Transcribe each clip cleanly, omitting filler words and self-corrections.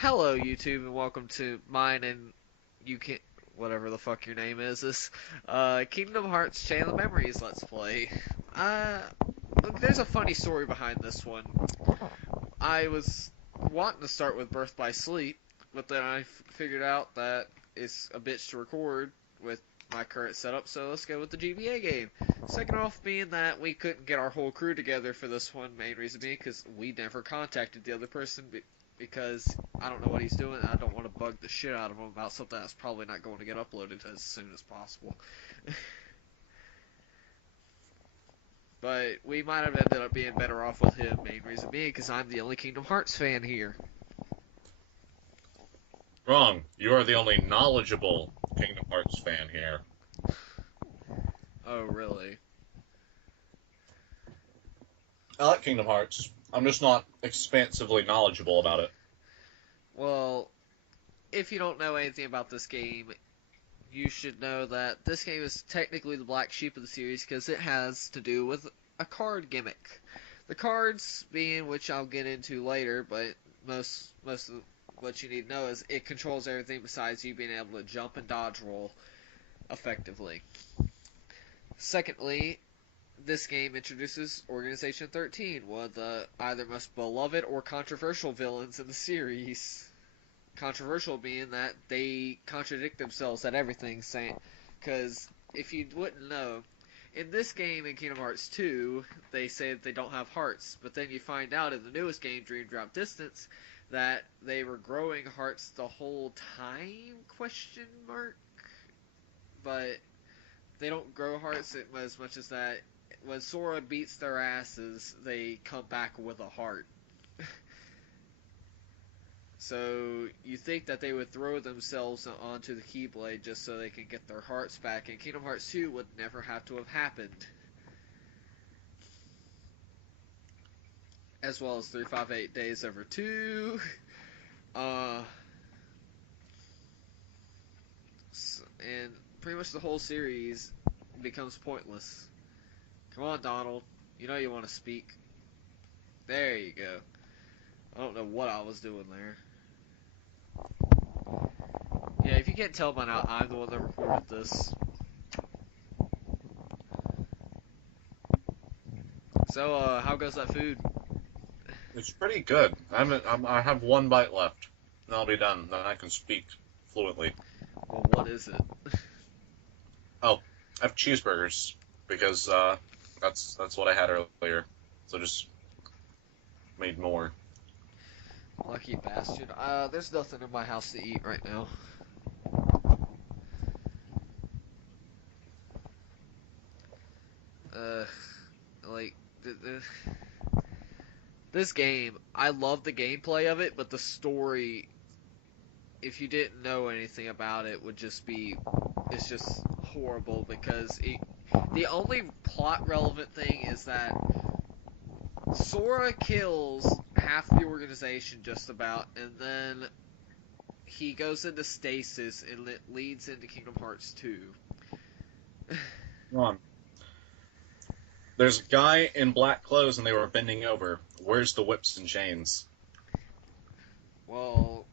Hello, YouTube, and welcome to mine and you can whatever the fuck your name is. This Kingdom Hearts Chain of Memories Let's Play. Uh, there's a funny story behind this one. I was wanting to start with Birth by Sleep, but then I figured out that it's a bitch to record with my current setup, so let's go with the GBA game. Second off, being that we couldn't get our whole crew together for this one, main reason being because we never contacted the other person because I don't know what he's doing. And I don't want to bug the shit out of him about something that's probably not going to get uploaded as soon as possible. But we might have ended up being better off with him, main reason being because I'm the only Kingdom Hearts fan here. Wrong. You are the only knowledgeable Kingdom Hearts fan here. Oh, really? I like Kingdom Hearts. I'm just not expansively knowledgeable about it. Well, if you don't know anything about this game, you should know that this game is technically the black sheep of the series because it has to do with a card gimmick. The cards being, which I'll get into later, but most of what you need to know is it controls everything besides you being able to jump and dodge roll effectively. Secondly, this game introduces Organization 13, one of the either most beloved or controversial villains in the series. Controversial being that they contradict themselves at everything, saying, because if you wouldn't know, in this game in Kingdom Hearts 2, they say that they don't have hearts, but then you find out in the newest game, Dream Drop Distance, that they were growing hearts the whole time? Question mark. But they don't grow hearts as much as that. When Sora beats their asses, they come back with a heart. So you think that they would throw themselves onto the Keyblade just so they can get their hearts back, and Kingdom Hearts 2 would never have to have happened. As well as 358 Days Over 2. And pretty much the whole series becomes pointless. Come on, Donald. You know you want to speak. There you go. I don't know what I was doing there. Yeah, if you can't tell by now, I'm the one that recorded this. So, how goes that food? It's pretty good. I have one bite left. Then I'll be done. Then I can speak fluently. Well, what is it? Oh, I have cheeseburgers because that's what I had earlier. So just made more. Lucky bastard. There's nothing in my house to eat right now. Uh, like, this game, I love the gameplay of it, but the story, if you didn't know anything about it, would just be, it's just horrible because the only plot relevant thing is that Sora kills half the organization just about, and then he goes into stasis and it leads into Kingdom Hearts 2. Come on. There's a guy in black clothes and they were bending over. Where's the whips and chains? Well,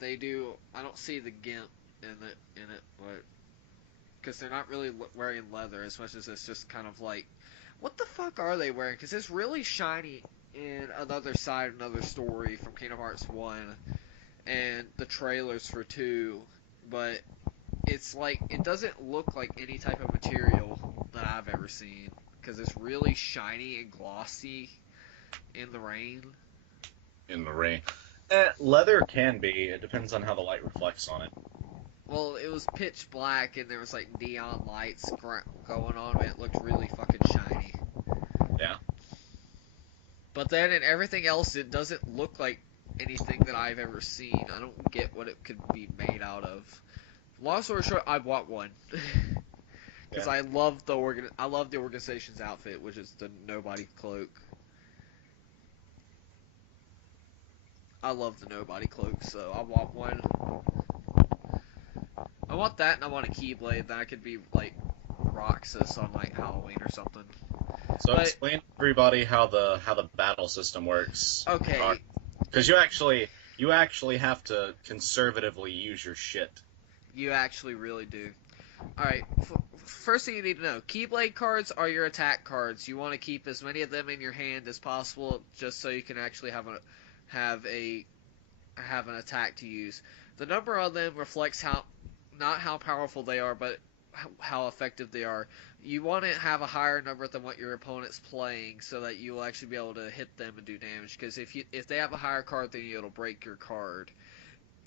they do. I don't see the gimp in it, but because they're not really wearing leather as much as it's just kind of like, what the fuck are they wearing? Because it's really shiny in another side, another story from Kingdom Hearts 1 and the trailers for 2, but it's like it doesn't look like any type of material that I've ever seen because it's really shiny and glossy in the rain. In the rain. Leather can be. It depends on how the light reflects on it. Well, it was pitch black and there was like neon lights going on, and it looked really fucking shiny. Yeah. But then in everything else, it doesn't look like anything that I've ever seen. I don't get what it could be made out of. Long story short, I bought one because Yeah. I love the organization's outfit, which is the nobody cloak. I love the nobody cloak, so I want one. I want that, and I want a keyblade that I could be like Roxas on like Halloween or something. So But explain to everybody how the battle system works. okay, Because you actually You actually have to conservatively use your shit. You actually really do. Alright, first thing you need to know, Keyblade cards are your attack cards. You want to keep as many of them in your hand as possible, just so you can actually have a have an attack to use. The number on them reflects how not how powerful they are, but how effective they are. You want to have a higher number than what your opponent's playing, so that you will actually be able to hit them and do damage. Because if they have a higher card than you, it'll break your card.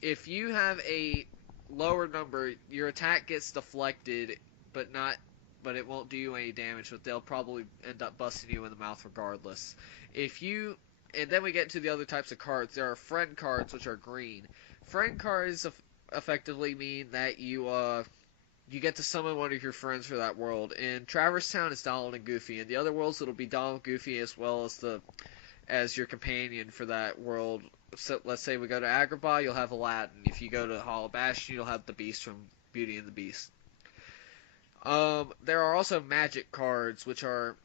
If you have a lower number, your attack gets deflected, but not but it won't do you any damage, but they'll probably end up busting you in the mouth regardless. If you and then we get to the other types of cards. There are friend cards, which are green. Friend cards effectively mean that you get to summon one of your friends for that world. In Traverse Town, it's Donald and Goofy. In the other worlds, it'll be Donald, Goofy, as well as as your companion for that world. So let's say we go to Agrabah, you'll have Aladdin. If you go to Hollow Bastion, you'll have the Beast from Beauty and the Beast. There are also magic cards, which are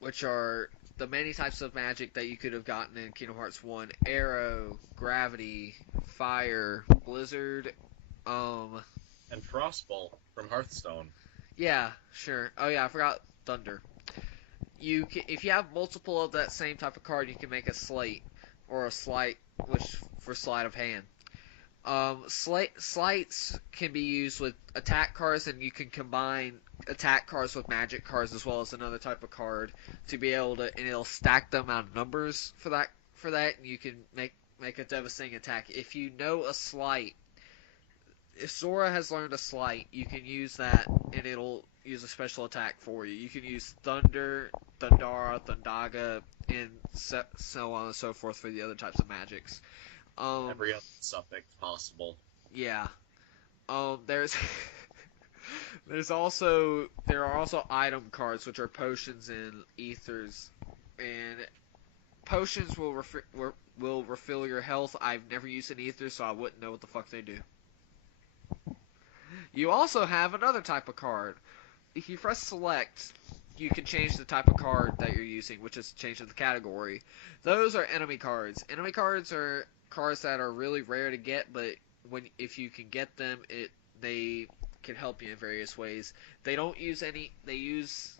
the many types of magic that you could have gotten in Kingdom Hearts 1. Arrow, Gravity, Fire, Blizzard, And Frostbolt from Hearthstone. yeah, sure. Oh yeah, I forgot Thunder. If you have multiple of that same type of card, you can make a slate or a sleight, which for sleight of hand. Slights can be used with attack cards, and you can combine attack cards with magic cards as well as another type of card to be able to, and it'll stack the amount of numbers for that, and you can make a devastating attack. If you know a sleight, if Sora has learned a sleight, you can use that, and it'll use a special attack for you. You can use Thunder, Thundara, Thundaga, and so on and so forth for the other types of magics. Every other suffix possible. Yeah. There's there are also item cards, which are potions and ethers, and potions will refill your health. I've never used an ether, so I wouldn't know what the fuck they do. You also have another type of card. If you press select, you can change the type of card that you're using, which is change the category. Those are enemy cards. Enemy cards are cards that are really rare to get, but if you can get them, they can help you in various ways. They don't use any. They use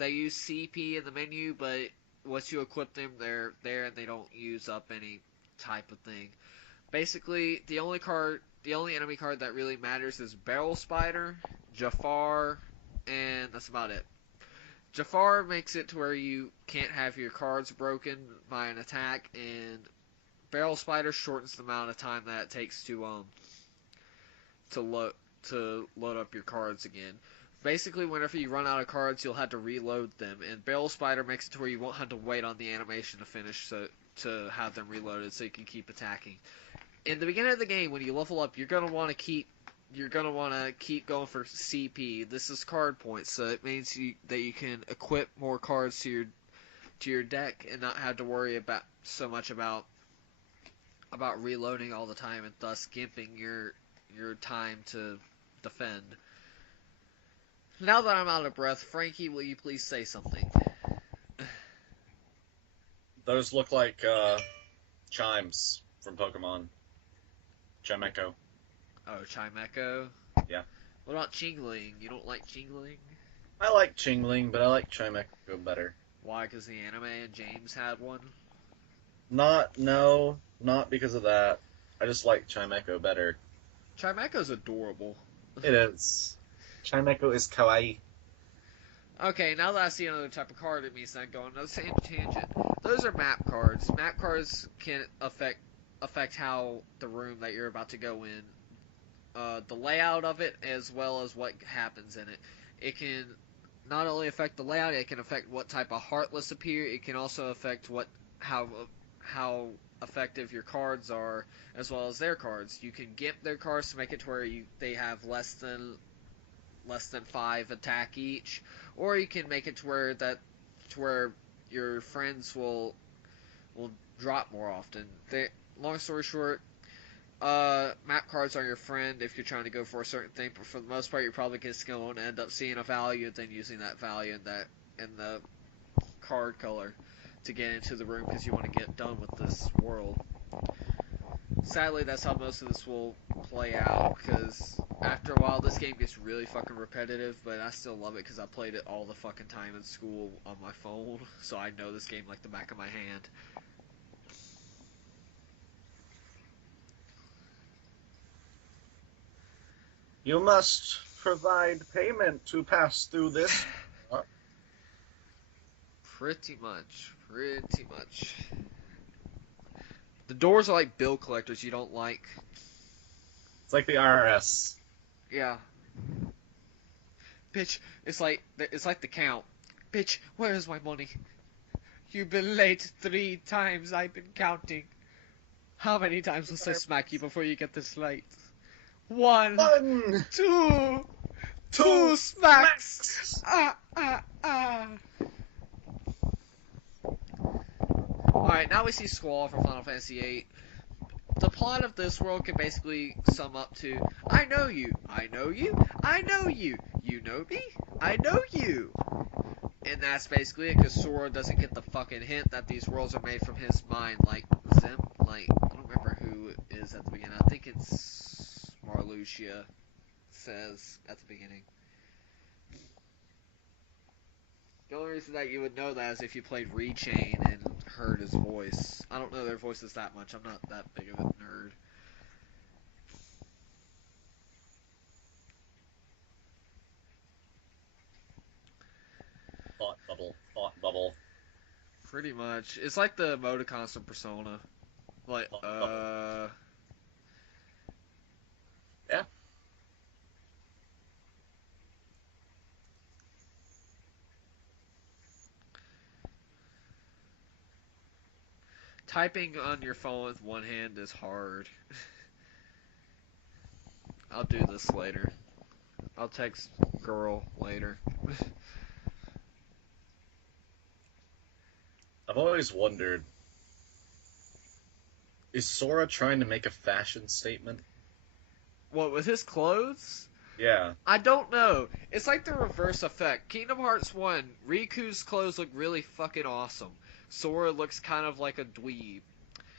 CP in the menu, but once you equip them, they're there and they don't use up any type of thing. Basically, the only enemy card that really matters is Barrel Spider, Jafar, and that's about it. Jafar makes it to where you can't have your cards broken by an attack, and Barrel Spider shortens the amount of time that it takes to load up your cards again. Basically, whenever you run out of cards, you'll have to reload them, and Barrel Spider makes it to where you won't have to wait on the animation to finish to have them reloaded, so you can keep attacking. In the beginning of the game, when you level up, you're gonna want to keep going for CP. This is card points, so it means that you can equip more cards to your deck and not have to worry about so much about reloading all the time, and thus gimping your time to defend. Now that I'm out of breath, Frankie, will you please say something? Those look like chimes from Pokemon. Chimecho. Oh, Chimecho? Yeah. What about Chingling? You don't like Chingling? I like Chingling, but I like Chimecho better. Why? Because the anime and James had one? Not because of that. I just like Chimecho better. Chimecho's adorable. It is. Chimecho is kawaii. Okay, now that I see another type of card, it means that I'm going on the same tangent. Those are map cards. Map cards can affect how the room that you're about to go in, the layout of it, as well as what happens in it. It can not only affect the layout, it can affect what type of heartless appear. It can also affect how effective your cards are, as well as their cards. You can gimp their cards to make it to where they have less than 5 attack each, or you can make it to where your friends will drop more often. Long story short, map cards are your friend if you're trying to go for a certain thing, but for the most part, you're probably just going to end up seeing a value and then using that value in the card color to get into the room because you want to get done with this world. Sadly, that's how most of this will play out, because after a while, this game gets really fucking repetitive, but I still love it because I played it all the fucking time in school on my phone, so I know this game like the back of my hand. You must provide payment to pass through this. Pretty much. Pretty much. The doors are like bill collectors you don't like. It's like the IRS. Yeah. Bitch, it's like the count. Bitch, where is my money? You've been late 3 times. I've been counting. How many times must I smack you before you get this late? One, One, two, two two smacks. smacks. Ah, ah, ah. Alright, now we see Squall from Final Fantasy VIII. The plot of this world can basically sum up to I know you, I know you, I know you, you know me, I know you. And that's basically it, because Sora doesn't get the fucking hint that these worlds are made from his mind, like Zim, like, I don't remember who it is at the beginning. I think it's Marluxia says at the beginning. The only reason that you would know that is if you played Rechain and heard his voice. I don't know their voices that much. I'm not that big of a nerd. Thought bubble, thought bubble, Pretty much. It's like the emoticons from Persona. Like, thought bubble. uh... Yeah. Typing on your phone with one hand is hard. I'll do this later. I'll text girl later. I've always wondered, is Sora trying to make a fashion statement? What, with his clothes? Yeah. I don't know. It's like the reverse effect. Kingdom Hearts 1, Riku's clothes look really fucking awesome. Sora looks kind of like a dweeb.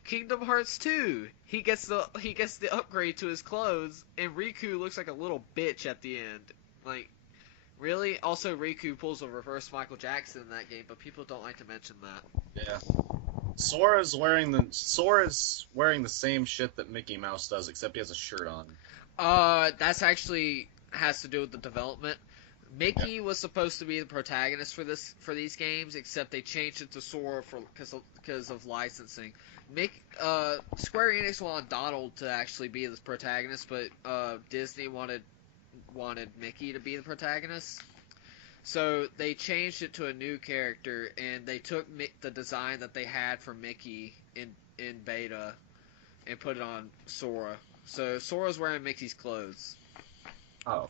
Kingdom Hearts 2, he gets the upgrade to his clothes, and Riku looks like a little bitch at the end. Like, really? Also, Riku pulls a reverse Michael Jackson in that game, but people don't like to mention that. Yeah. Sora's wearing the same shit that Mickey Mouse does, except he has a shirt on. That's actually has to do with the development. Yeah. Mickey was supposed to be the protagonist for these games, except they changed it to Sora because of licensing. Square Enix wanted Donald to actually be the protagonist, but Disney wanted Mickey to be the protagonist. So they changed it to a new character, and they took the design that they had for Mickey in beta and put it on Sora. So Sora's wearing Mickey's clothes. Oh.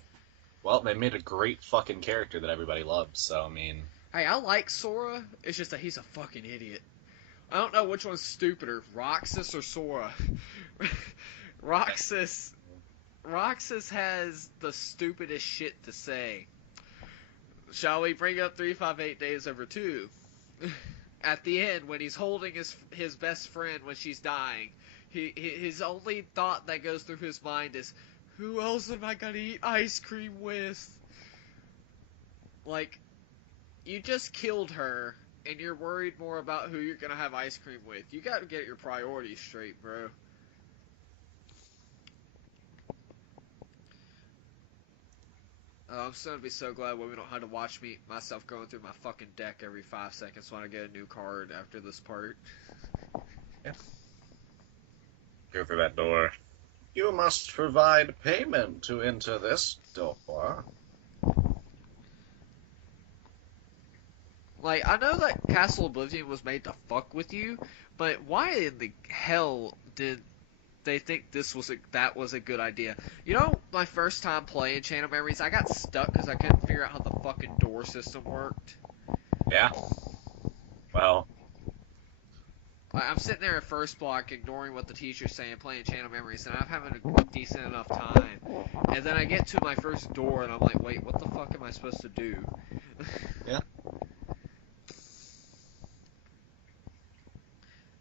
Well, they made a great fucking character that everybody loves, so I mean. Hey, I like Sora. It's just that he's a fucking idiot. I don't know which one's stupider, Roxas or Sora. Roxas Roxas has the stupidest shit to say. Shall we bring up 358 Days Over 2? At the end, when he's holding his best friend when she's dying, his only thought that goes through his mind is, who else am I gonna eat ice cream with? Like, you just killed her, and you're worried more about who you're gonna have ice cream with. You gotta get your priorities straight, bro. I'm gonna be so glad when we don't have to watch myself going through my fucking deck every 5 seconds when I get a new card after this part. Yeah. Go through that door. You must provide payment to enter this door. Like, I know that Castle Oblivion was made to fuck with you, but why in the hell did they think that was a good idea? You know, my first time playing Chain of Memories, I got stuck because I couldn't figure out how the fucking door system worked. Yeah. Well. I'm sitting there at first block, ignoring what the teacher's saying, playing Chain of Memories, and I'm having a decent enough time. And then I get to my first door, and I'm like, wait, what the fuck am I supposed to do? Yeah.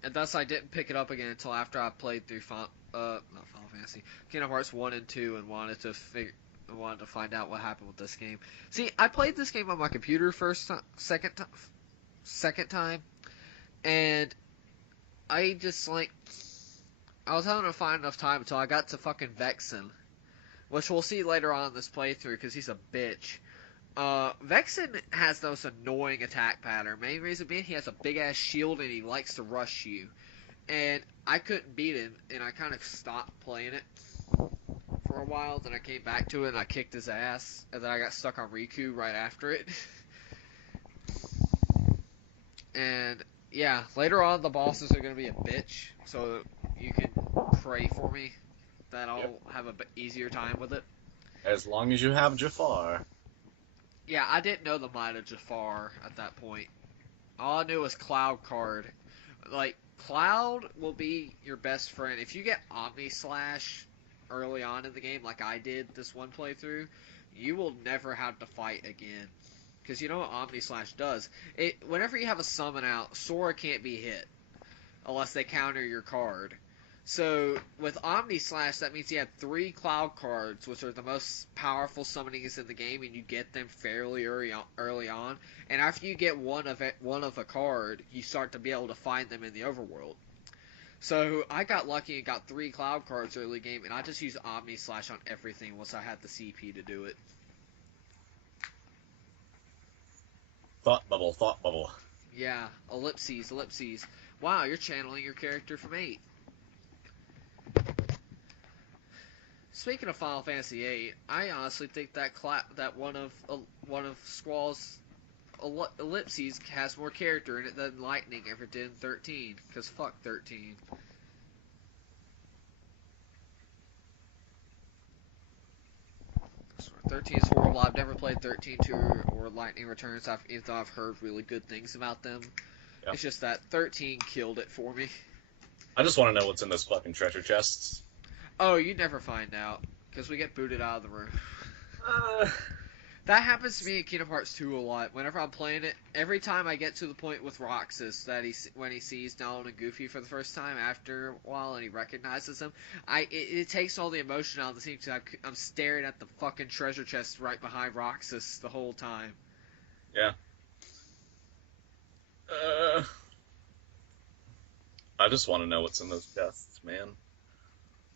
And and thus I didn't pick it up again until after I played through not Final Fantasy, Kingdom Hearts 1 and 2, and wanted to find out what happened with this game. See, I played this game on my computer second time, and I just like I was having to find enough time until I got to fucking Vexen, which we'll see later on in this playthrough because he's a bitch. Vexen has the most annoying attack pattern. Main reason being he has a big ass shield and he likes to rush you. And I couldn't beat him, and I kind of stopped playing it for a while. Then I came back to it and I kicked his ass, and then I got stuck on Riku right after it. And yeah, later on the bosses are gonna be a bitch, so you can pray for me that I'll Yep. have a bit easier time with it. As long as you have Jafar. Yeah, I didn't know the might of Jafar at that point. All I knew was Cloud Card. Like, Cloud will be your best friend. If you get Omni Slash early on in the game, like I did this one playthrough, you will never have to fight again. Because you know what Omni Slash does? Whenever you have a summon out, Sora can't be hit unless they counter your card. So with Omni Slash, that means you have 3 Cloud cards, which are the most powerful summonings in the game, and you get them fairly early on. And after you get one of a card, you start to be able to find them in the overworld. So I got lucky and got 3 Cloud cards early game, and I just used Omni Slash on everything once I had the CP to do it. Thought bubble, thought bubble. Yeah, ellipses. Wow, you're channeling your character from 8. Speaking of Final Fantasy VIII, I honestly think that one of Squall's ellipses has more character in it than Lightning ever did in 13. Cause fuck 13. 13 is horrible. I've never played 13 2 or Lightning Returns. Even though I've heard really good things about them. Yeah. It's just that 13 killed it for me. I just want to know what's in those fucking treasure chests. Oh, you never find out because we get booted out of the room. Uh, That happens to me in Kingdom Hearts 2 a lot. Whenever I'm playing it, every time I get to the point with Roxas that when he sees Donald and Goofy for the first time after a while and he recognizes them, it takes all the emotion out of the scene because I'm staring at the fucking treasure chest right behind Roxas the whole time. yeah. I just want to know what's in those chests, man.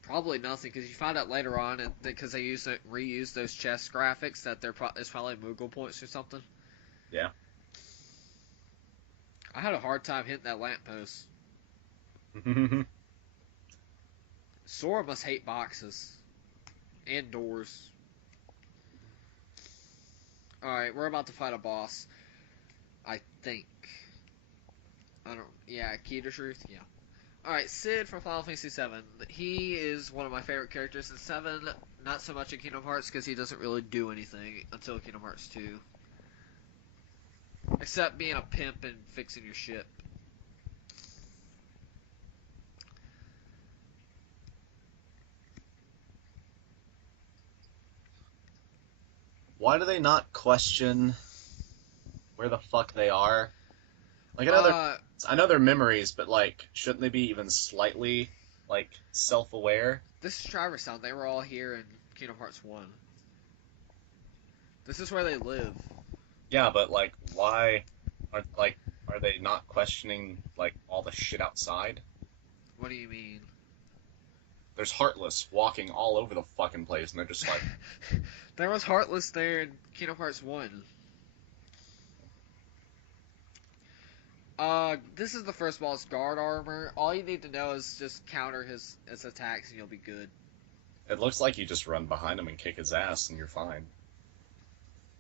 Probably nothing because you find out later on because they reuse those chest graphics that it's probably Moogle points or something. Yeah. I had a hard time hitting that lamppost. Sora must hate boxes and doors. Alright, we're about to fight a boss. I think. I don't. Yeah, Key to Truth? Yeah. Alright, Sid from Final Fantasy VII. He is one of my favorite characters in 7. Not so much in Kingdom Hearts because he doesn't really do anything until Kingdom Hearts 2. Except being a pimp and fixing your ship. Why do they not question where the fuck they are? Like, I know they're memories, but, like, shouldn't they be even slightly, like, self-aware? This is Traverse Town. They were all here in Kingdom Hearts 1. This is where they live. Yeah, but, like, why are they not questioning, like, all the shit outside? What do you mean? There's Heartless walking all over the fucking place, and they're just like... There was Heartless there in Kingdom Hearts 1. This is the first boss, Guard Armor. All you need to know is just counter his attacks and you'll be good. It looks like you just run behind him and kick his ass, and you're fine.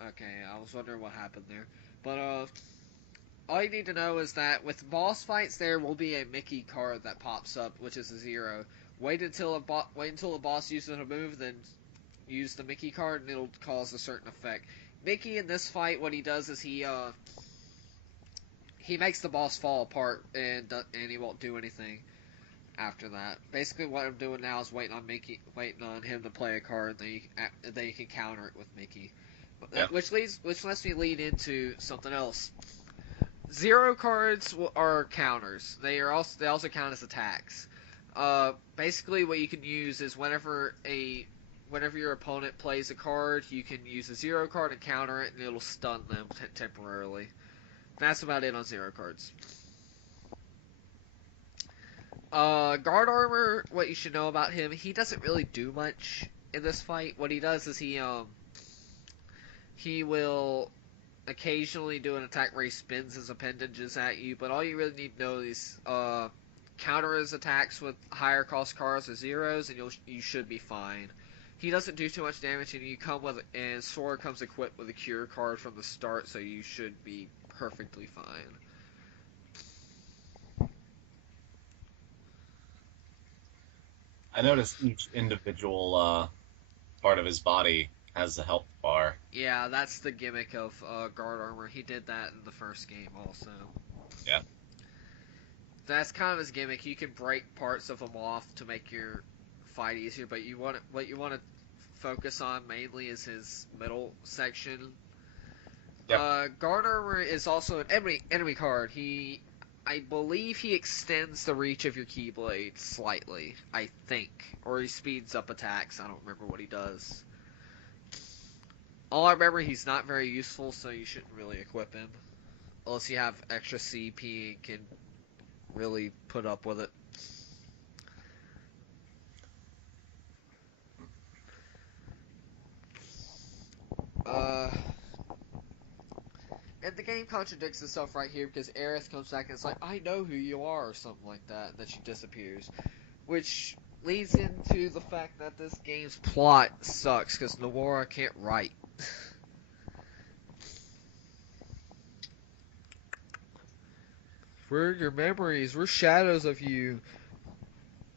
Okay, I was wondering what happened there. But, all you need to know is that with boss fights, there will be a Mickey card that pops up, which is a 0. Wait until the boss uses a move, then use the Mickey card, and it'll cause a certain effect. Mickey in this fight, what he does is he makes the boss fall apart, and he won't do anything after that. Basically, what I'm doing now is waiting on him to play a card, and then you can counter it with Mickey. Yeah. Which lets me lead into something else. Zero cards are counters. They also count as attacks. Basically, what you can use is whenever your opponent plays a card, you can use a zero card and counter it, and it'll stun them temporarily. That's about it on zero cards. Guard armor. What you should know about him: he doesn't really do much in this fight. What he does is he will occasionally do an attack where he spins his appendages at you, but all you really need to know is counter his attacks with higher cost cards or zeros, and you should be fine. He doesn't do too much damage, and Sora comes equipped with a cure card from the start, so you should be perfectly fine. I noticed each individual part of his body has a health bar. Yeah, that's the gimmick of guard armor. He did that in the first game also. Yeah. That's kind of his gimmick. You can break parts of him off to make your fight easier, but what you want to focus on mainly is his middle section. Yep. Guard armor is also an enemy card. I believe he extends the reach of your keyblade slightly. I think, or he speeds up attacks. I don't remember what he does. All I remember, he's not very useful, so you shouldn't really equip him unless you have extra CP and can really put up with it. Uh, and the game contradicts itself right here because Aerith comes back and it's like, I know who you are, or something like that, and then she disappears. Which leads into the fact that this game's plot sucks because Nowara can't write. We're your memories, we're shadows of you.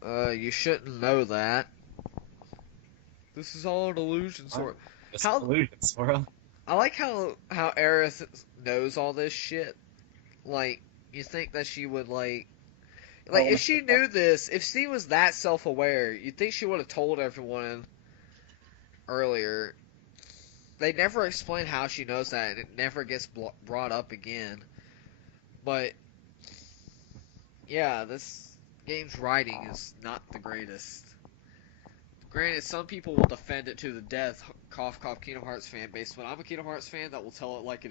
You shouldn't know that. This is all an illusion, Sora. It's an How illusion, Sora. I like how Aerith knows all this shit. Like, you think that she would like Oh, if she knew this, if she was that self-aware, you'd think she would have told everyone earlier. They never explain how she knows that, and it never gets brought up again. But yeah, this game's writing is not the greatest. Granted, some people will defend it to the death. Cough, cough, Kingdom Hearts fan base. But I'm a Kingdom Hearts fan that will tell it like it is.